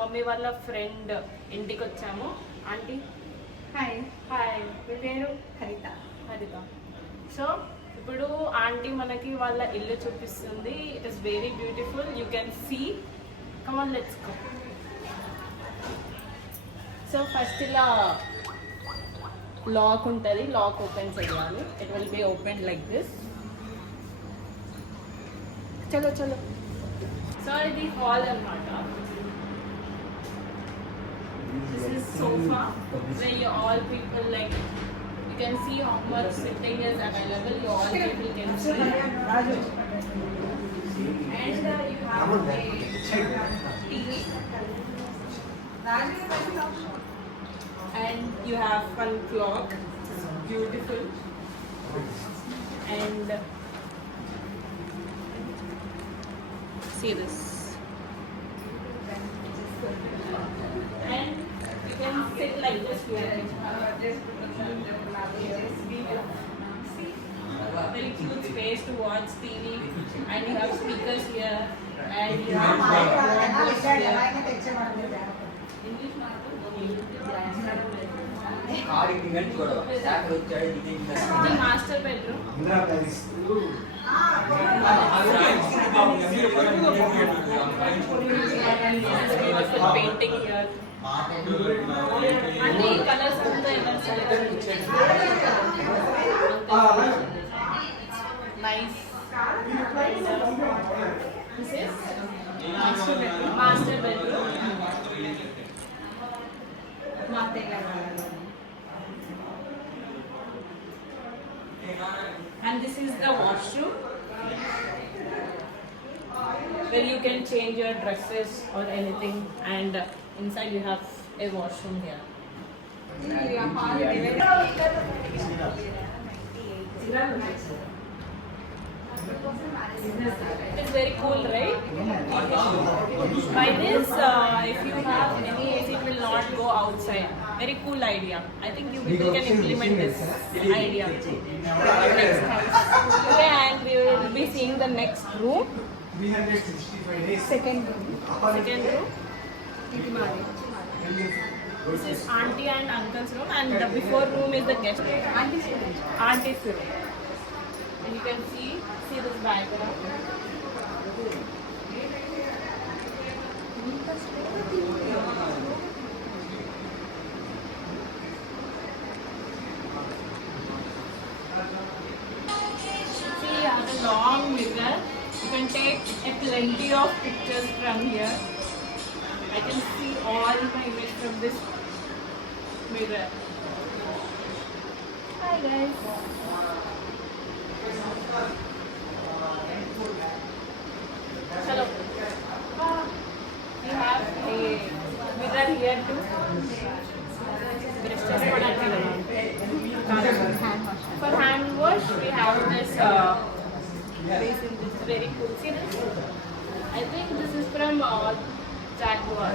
Mummy వాళ్ళ friend ఇంటికి వచ్చాము. Aunty hi. హాయ్, మీ పేరు? హరిత. హరిత. సో ఇప్పుడు ఆంటీ మనకి వాళ్ళ ఇల్లు చూపిస్తుంది. It is very beautiful. You can see. Come on, let's go. So first ఇలా లాక్ ఉంటుంది, లాక్ ఓపెన్ చేయాలి. It will be open like this. చలో చలో. సో ఇది హాల్ అన్నమాట. This is sofa where you all people like, you can see how much sitting is available. You all people can see. And you have a TV. And you have one clock. It's beautiful. And see this. And you can sit like this here. See, very cute space to watch TV. And you have speakers here. And you have wardrobes here. English the master bedroom. Painting here. And the colors of the nice. This is master bedroom. And this is the washroom where you can change your dresses or anything, and inside you have a washroom here. It's very cool, right? By this, if you have any AC, it will not go outside. Very cool idea. I think you people can implement this idea. Next house. Okay, and we will be seeing the next room. 365 days. Second room. Second room. This is auntie and uncle's room, and the before room is the guest room. Auntie's room. And you can see this background. See, you have a long mirror. You can take a plenty of pictures from here. I can see all my image from this mirror. Hi guys. Hello. We have a mirror here too. For hand wash, we have this basin. This is very cool. See this? I think this is from Jaguar.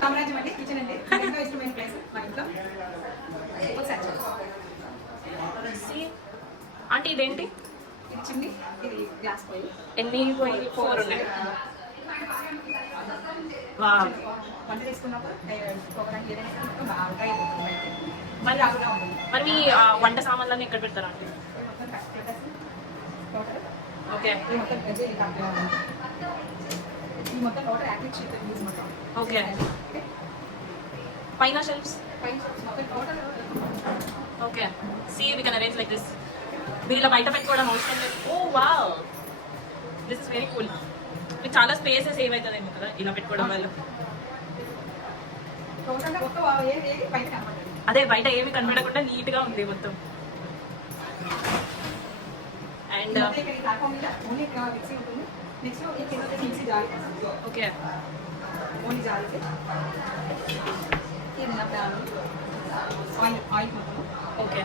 సామ్రాజ్యం అండి, kitchen అండి. ఎంతో ఇష్టమైన place మా ఇంట్లో. Aunty ఇదేంటి? ఇది chimney, ఇది గ్లాస్ పొయ్యి. ఎన్ని పొయ్యి? 4 ఉన్నాయి. వావ్. వంట చేసుకున్నప్పుడు ఇంకొకదానికి ఏదైనా బాగా మరి రాకుండా ఉంటుంది. మరి మీ వంట సామాన్లన్నీ ఎక్కడ పెడతారా అండి? ఓకే. ఈ మొత్తం టోటల్ యాక్టివ్ షీట్ యూజ్ మొత్తం. ఓకే. పైన షెల్ఫ్స్? పైన మొత్తం total. Okay. See we can arrange like this. మీరు ఇలా బయట పెట్టుకోవడం అవసరం లేదు. Oh wow, this is very cool. మీకు చాలా స్పేసెస్ సేవ్ అవుతుందేమో కదా ఇలా పెట్టుకోవడం వల్ల. అదే బయట ఏమి కనబడకుండా నీట్ గా ఉంది మొత్తం. And okay. ఓకే.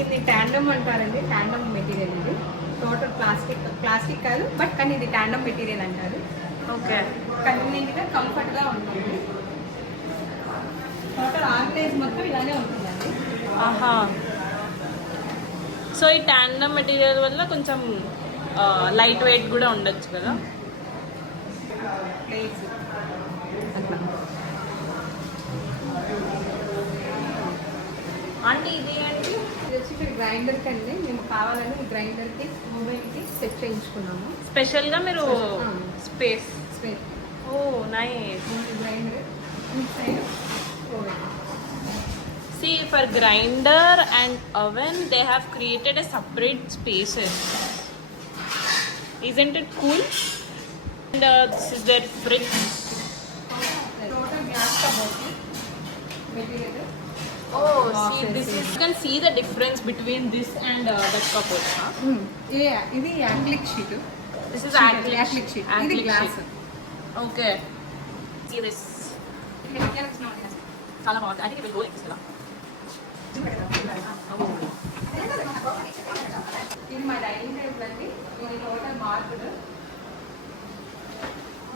ఇది ట్యాండమ్ అంటారండి. ట్యాండమ్ మెటీరియల్ ఇది. టోటల్ ప్లాస్టిక్ కాదు, బట్ కానీ ఇది ట్యాండమ్ మెటీరియల్ అంటారు. ఓకే. కన్వీనియంట్ గా కంఫర్ట్ గా ఉంటుంది. టోటల్ ఆర్గనైజ్ మొత్తం ఇలానే ఉంటుందండి. ఆహా. సో ఈ టాండమ్ మెటీరియల్ వల్ల కొంచెం లైట్ వెయిట్ కూడా ఉండొచ్చు కదా. ప్లేట్స్ అట్లా. అంటే ఇది ఏంటి? ఇది వచ్చి ఇక్కడ గ్రైండర్కి అండి, మేము కావాలని ఈ గ్రైండర్కి మొబైల్కి సెట్ చేయించుకున్నాము. స్పెషల్గా మీరు స్పేస్. స్పేస్. ఓ నైస్. గ్రైండర్ మిక్స్ అయిన oven. See, for grinder and oven, they have created a separate spaces. Isn't it cool? And this is their fridge. Total gas cupboard material. Oh, see, this is. You can see the difference between this and the cupboard. Huh? ఇది acrylic sheet. This is acrylic sheet. ఇది glass. Okay. See this. చాలా బాగుంది. I think it will go like this. ఇది మా dining table అండి. ఇది total marble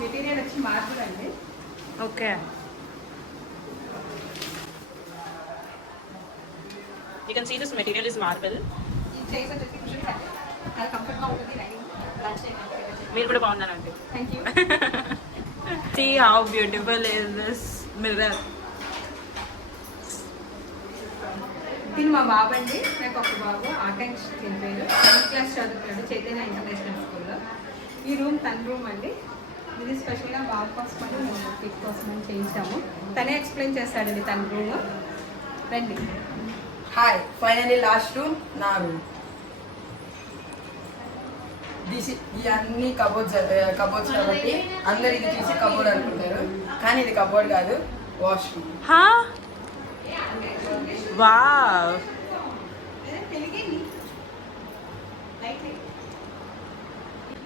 material వచ్చి marble అండి. Okay. You can see this material is marble. ఈ చైర్స్ వచ్చేసి కుషన్ అది కంఫర్ట్గా ఉంటుంది. Dining lunch time. మీరు కూడా బాగున్నారండి. Thank you. See how beautiful is this mirror. ఇది మా బాబు అండి. నాకు ఒక బాబు ఆకాంక్ష దీని పేరు. 9th క్లాస్ చదువుతున్నాడు చైతన్య ఇంటర్నేషనల్ స్కూల్లో. ఈ రూమ్ తన రూమ్ అండి. ఇది స్పెషల్గా బాబు కోసం అని మేము కిట్ కోసం అని చేయించాము. తనే ఎక్స్ప్లెయిన్ చేస్తాడండి తన రూమ్. రండి. హాయ్, ఫైనలీ లాస్ట్ రూమ్ నా రూమ్. ఇవన్నీ కబోర్డ్స్ కాబట్టి అందరు ఇది చూసి కబోర్డ్ అనుకుంటారు, కానీ ఇది కబోర్డ్ కాదు, washroom. Huh? Wow.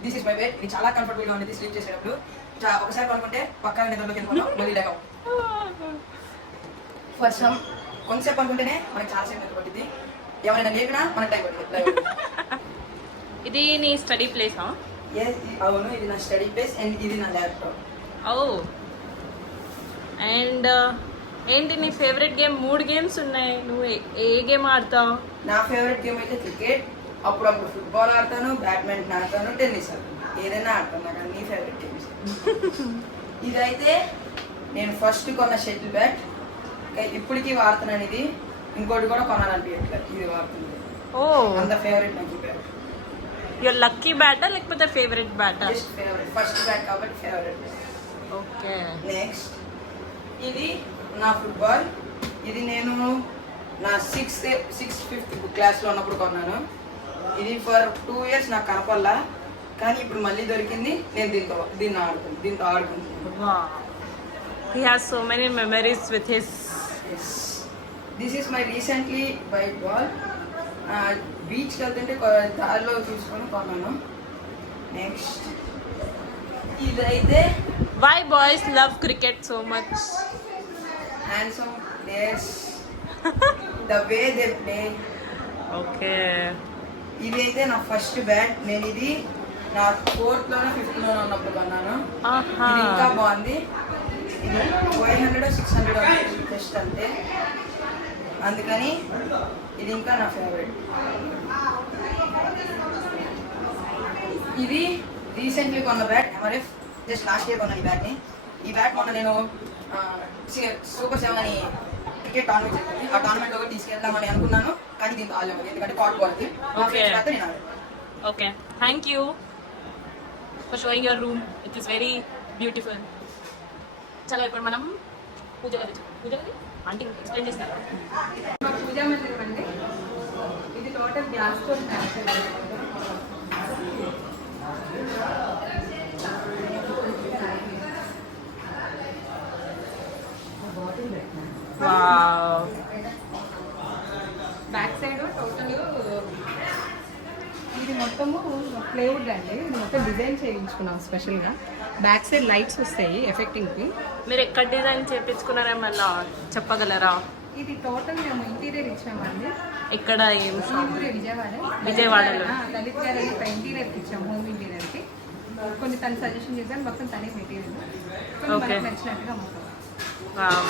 This is my bed. ఇది చాలా కంఫర్టబుల్ గా ఉండేది స్లీప్ చేసేటప్పుడు. ఒకసారి పడుకుంటే పక్కా నిద్రలోకి వెళ్ళిపోతాం, మళ్ళీ లేక ఫస్ట్ కొంతసేపు అనుకుంటేనే మనకి చాలా సేపు నిద్ర పట్టింది. ఎవరైనా లేపినా మనకు టైం పడుతుంది. ఇది నీ స్టడీ ప్లేసా? అవును, ఇది నా స్టడీ ప్లేస్ అండ్ ఇది నా ల్యాప్టాప్. ఓ. అండ్ ఏంటి నీ ఫేవరెట్ గేమ్? 3 గేమ్స్ ఉన్నాయి. నువ్వు ఏ గేమ్ ఆడతావు? నా ఫేవరెట్ గేమ్ అయితే క్రికెట్. అప్పుడప్పుడు ఫుట్బాల్ ఆడతాను, బ్యాడ్మింటన్ ఆడతాను, టెన్నిస్ ఆడతాను, ఏదైనా ఆడతాను. నాకు అన్ని ఫేవరెట్ గేమ్స్. ఇదైతే నేను ఫస్ట్ కొన్న షటిల్ బ్యాట్, ఇప్పటికీ వాడుతున్నాను. ఇది ఇంకోటి కూడా కొనాలనిపించట్లేదు, ఇది వాడుతుంది. ఓ, అంత ఫేవరెట్ నాకు ఈ బ్యాట్. యువర్ లక్కీ బ్యాటా లేకపోతే ఫేవరెట్ బ్యాటా? జస్ట్ ఫేవరెట్, ఫస్ట్ బ్యాట్ కాబట్టి ఫేవరెట్. ఓకే. నెక్స్ట్ ఇది నా ఫుట్బాల్. ఇది నేను నా 5th క్లాస్లో ఉన్నప్పుడు కొన్నాను. ఇది ఫర్ 2 years నాకు కనపల్లా, కానీ ఇప్పుడు మళ్ళీ దొరికింది. నేను దీంతో ఆడుకుంటున్నాను. Wow. He has so many memories with his. Yes. This is my recently bike ball. బీచ్కి వెళ్తుంటే దారిలో చూసుకొని కొన్నాను. నెక్స్ట్ ఇదైతే Why boys love cricket so much? Handsome players, the way they play. Okay. ఇదైతే నా ఫస్ట్ బ్యాట్. నేను ఇది నా 4th లోనే 5th లోనే ఉన్నప్పుడు కొన్నాను. Aha. ఇది ఇంకా బాగుంది. ఇది 500 600 జస్ట్ అంతే, అందుకని ఇది ఇంకా నా ఫేవరెట్. ఇది రీసెంట్లీ కొన్న bat, MRF. Just last year కొన్నాను ఈ బ్యాట్ని. ఈ బ్యాట్ మొన్న నేను సూపర్ 7 అని క్రికెట్ టోర్నమెంట్ జరిగింది, ఆ టోర్నమెంట్లో కూడా తీసుకెళ్దామని అనుకున్నాను, కానీ దీంతో ఆడలేదు ఎందుకంటే కాట్ క్వాలిటీ. Okay. నేను ఆడాను. Okay. Thank you for showing your room. It is very beautiful. చలో ఇప్పుడు మనం పూజ ఆంటీ ఎక్స్ప్లెయిన్ చేస్తారు. మా పూజా మందిరం అండి. ఇది టోటల్ గ్లాస్తో తయారు చేయాలి. Wow. బ్యాక్ సైడ్ టోటల్ ఇది మొత్తము ప్లేవుడ్ అండి. ఇది మొత్తం డిజైన్ చేయించుకున్నాం స్పెషల్గా. బ్యాక్ సైడ్ లైట్స్ వస్తాయి ఎఫెక్టింగ్కి. మీరు ఎక్కడ డిజైన్ చేయించుకున్నారేమన్నా చెప్పగలరా? ఇది టోటల్ మేము ఇంటీరియర్ ఇచ్చామండి. ఇక్కడ ఏం షాప్? విజయవాడలో లలిత్ గారు ఇంటీరియర్కి ఇచ్చాము, హోమ్ ఇంటీరియర్కి. కొన్ని తను సజెషన్ చేశాను, మొత్తం తనే మెటీరియల్. Okay. నచ్చినట్టుగా మొత్తం. Wow.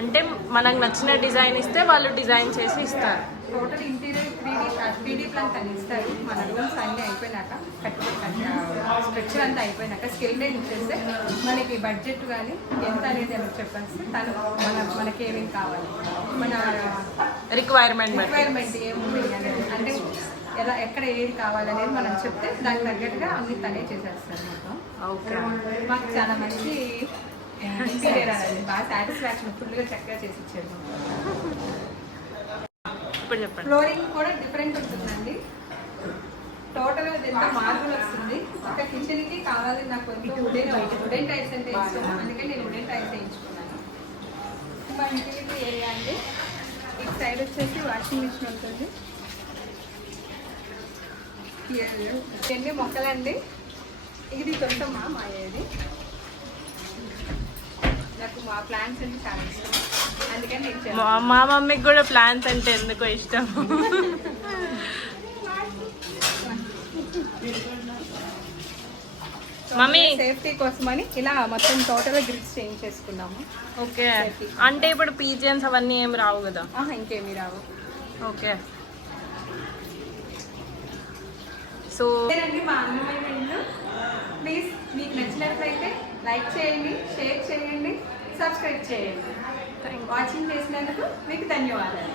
అంటే మనకు నచ్చిన డిజైన్ ఇస్తే వాళ్ళు డిజైన్ చేసి ఇస్తారు. టోటల్ ఇంటీరియర్ 3D ప్లాన్ అని ఇస్తారు. మన రూమ్స్ అన్నీ అయిపోయినాక స్ట్రక్చర్ అంతా అయిపోయినాక స్కెల్ డైన్ ఇచ్చేస్తే మనకి బడ్జెట్ కానీ ఎంత అనేది ఏమో చెప్పేస్తే తను మనకి ఏమేమి కావాలి, మన రిక్వైర్మెంట్ ఏముంది అనేది, అంటే ఎలా ఎక్కడ ఏది కావాలనేది మనం చెప్తే దానికి తగ్గట్టుగా అన్ని తనే చేసేస్తారు మొత్తం. ఓకే, మాకు చాలా మంచి ఇంటీరియర్ అనేది బాగా సాటిస్ఫాక్షన్ ఫుల్గా చక్కగా చేసి ఇచ్చారు. ఇప్పుడు చెప్పండి. ఫ్లోరింగ్ కూడా డిఫరెంట్ ఉంటుందండి. టోటల్గా ఎంత మార్బుల్ వస్తుంది. ఒక కిచెన్కి కావాలి నాకు కొంచెం వుడెన్ టైల్స్ అంటే ఇష్టం, అందుకని నేను వుడెన్ టైల్స్ వేయించుకున్నాను. మా ఇంటికి ఏరియా అండి. ఇటు సైడ్ వచ్చేసి వాషింగ్ మిషన్ ఉంటుంది. ఎన్ని మొక్కలండి. ఇది కొంచెమా మా ఏది నాకు మా ప్లాంట్స్ అంటే చాలా ఇష్టం, అందుకని నేను మా మమ్మీకి కూడా ప్లాంట్స్ అంటే ఎందుకో ఇష్టం. మమ్మీ సేఫ్టీ కోసమని ఇలా మొత్తం టోటల్గా గ్రిల్స్ చేంజ్ చేసుకున్నాము. ఓకే, అంటే ఇప్పుడు పీజియన్స్ అవన్నీ ఏం రావు కదా? ఇంకేమి రావు. ఓకే, సో మా అందమైన ఇల్లు. ప్లీజ్ మీకు నచ్చినట్లయితే లైక్ చేయండి, షేర్ చేయండి, సబ్స్క్రైబ్ చేయండి. వాచింగ్ చేసినందుకు మీకు ధన్యవాదాలు.